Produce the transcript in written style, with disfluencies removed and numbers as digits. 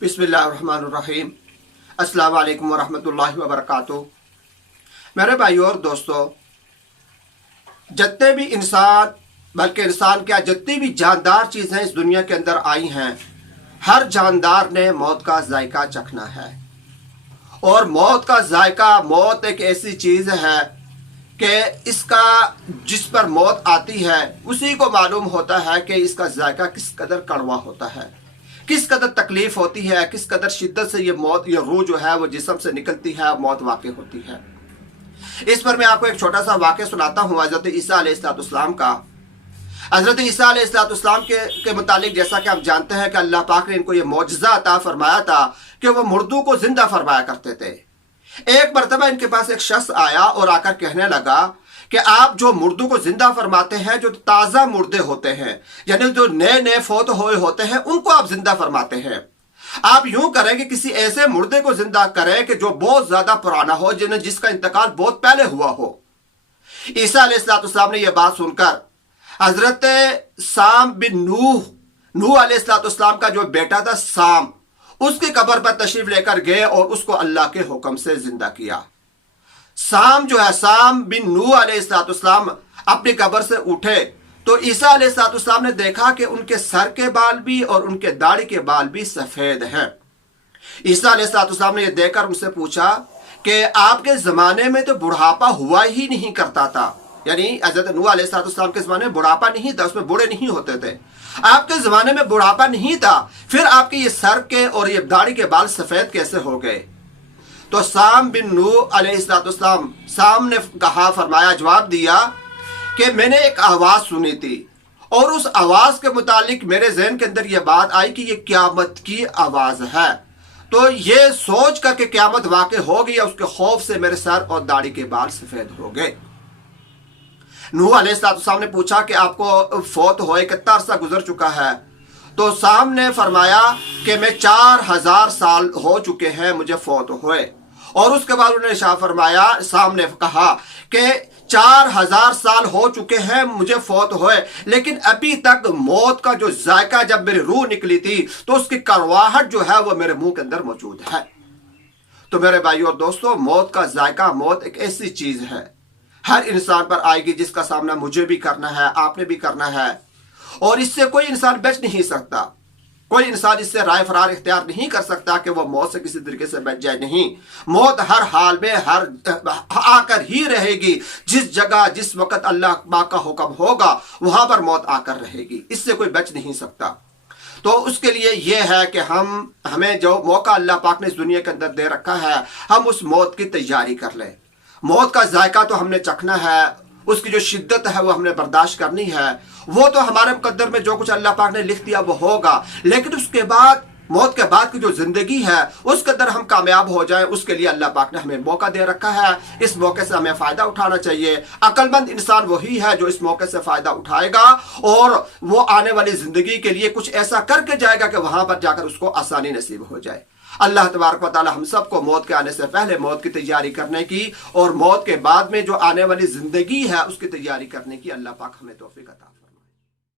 बिस्मिल्लाहिर्रहमानिर्रहीम। अस्सलाम वालेकुम वरहमतुल्लाहि वबरकातुहू। मेरे भाइयों और दोस्तों, जितने भी इंसान, बल्कि इंसान क्या, जितनी भी जानदार चीज़ें इस दुनिया के अंदर आई हैं, हर जानदार ने मौत का जायका चखना है। और मौत का जायका, मौत एक ऐसी चीज़ है कि इसका, जिस पर मौत आती है उसी को मालूम होता है कि इसका जायका किस कदर कड़वा होता है, किस कदर तकलीफ होती है, किस कदर शिद्दत से ये मौत, ये रूह जो है वो जिस्म से निकलती है, मौत वाक़ई होती है। इस पर मैं आपको एक छोटा सा वाक़या सुनाता हूँ हज़रत ईसा अलैहिस्सलाम का। हज़रत ईसा अलैहिस्सलाम के मुतालिक, जैसा कि आप जानते हैं कि अल्लाह पाक ने इनको ये मौजज़ा अता फरमाया था कि वो मुर्दों को जिंदा फरमाया करते थे। एक मरतबा इनके पास एक शख्स आया और आकर कहने लगा कि आप जो मुर्दों को जिंदा फरमाते हैं, जो ताज़ा मुर्दे होते हैं, यानी जो नए नए फौत हुए होते हैं, उनको आप जिंदा फरमाते हैं। आप यूं करें कि किसी ऐसे मुर्दे को जिंदा करें कि जो बहुत ज्यादा पुराना हो, जिसका इंतकाल बहुत पहले हुआ हो। ईसा अलैहिस्सलाम ने यह बात सुनकर हजरत साम बिन नूह अलैहिस्सलाम का जो बेटा था साम, उसकी कब्र पर तशरीफ लेकर गए और उसको अल्लाह के हुक्म से जिंदा किया। साम जो है, साम बिन नूह अलैहिस्सलाम अपनी कब्र से उठे तो ईसा अलैहिस्सलाम ने देखा कि उनके सर के बाल भी और उनके दाढ़ी के बाल भी सफेद हैं। ईसा अलैहिस्सलाम ने यह देखकर उनसे पूछा कि आपके जमाने में तो बुढ़ापा हुआ ही नहीं करता था, यानी हज़रत नूह अलैहिस्सलाम के ज़माने में बुढ़ापा नहीं था, उसमें बूढ़े नहीं होते थे। आपके ज़माने में बुढ़ापा नहीं था, फिर आपके ये सर के और ये दाढ़ी के बाल सफ़ेद कैसे हो गए? तो साम बिन नूह अलैहिस्सलाम, साम ने कहा, फरमाया, जवाब दिया कि मैंने एक आवाज़ सुनी थी और उस आवाज़ के मुतालिक मेरे जहन के अंदर यह बात आई कि यह क़यामत की आवाज़ है। तो ये सोच कर कि क़यामत वाक़ई हो गई, उसके खौफ से मेरे सर और दाढ़ी के बाल सफ़ेद हो गए। नूह अलैहिस्सलाम ने पूछा कि आपको फौत होए कितना अरसा गुजर चुका है? तो साम ने फरमाया कि मैं 4000 साल हो चुके हैं मुझे फौत हुए। और उसके बाद उन्होंने शाह फरमाया, साम ने कहा कि 4000 साल हो चुके हैं मुझे फौत हुए, लेकिन अभी तक मौत का जो जायका, जब मेरी रूह निकली थी तो उसकी कड़वाहट जो है वो मेरे मुंह के अंदर मौजूद है। तो मेरे भाइयों और दोस्तों, मौत का जायका, मौत एक ऐसी चीज है, हर इंसान पर आएगी जिसका सामना मुझे भी करना है, आपने भी करना है, और इससे कोई इंसान बच नहीं सकता। कोई इंसान इससे राय फरार इख्तियार नहीं कर सकता कि वह मौत से किसी तरीके से बच जाए। नहीं, मौत हर हाल में आकर ही रहेगी। जिस जगह, जिस वक्त अल्लाह पाक का हुक्म होगा वहां पर मौत आकर रहेगी, इससे कोई बच नहीं सकता। तो उसके लिए यह है कि हमें जो मौका अल्लाह पाक ने इस दुनिया के अंदर दे रखा है, हम उस मौत की तैयारी कर लें। मौत का जायका तो हमने चखना है, उसकी जो शिद्दत है वो हमने बर्दाश्त करनी है। वो तो हमारे मुकद्दर में जो कुछ अल्लाह पाक ने लिख दिया वो होगा, लेकिन उसके बाद, मौत के बाद की जो जिंदगी है उस कदर हम कामयाब हो जाएं, उसके लिए अल्लाह पाक ने हमें मौका दे रखा है। इस मौके से हमें फ़ायदा उठाना चाहिए। अक्लमंद इंसान वही है जो इस मौके से फ़ायदा उठाएगा और वो आने वाली ज़िंदगी के लिए कुछ ऐसा करके जाएगा कि वहाँ पर जाकर उसको आसानी नसीब हो जाए। अल्लाह तबारक व तआला हम सबको मौत के आने से पहले मौत की तैयारी करने की और मौत के बाद में जो आने वाली ज़िंदगी है उसकी तैयारी करने की अल्लाह पाक हमें तौफीक अता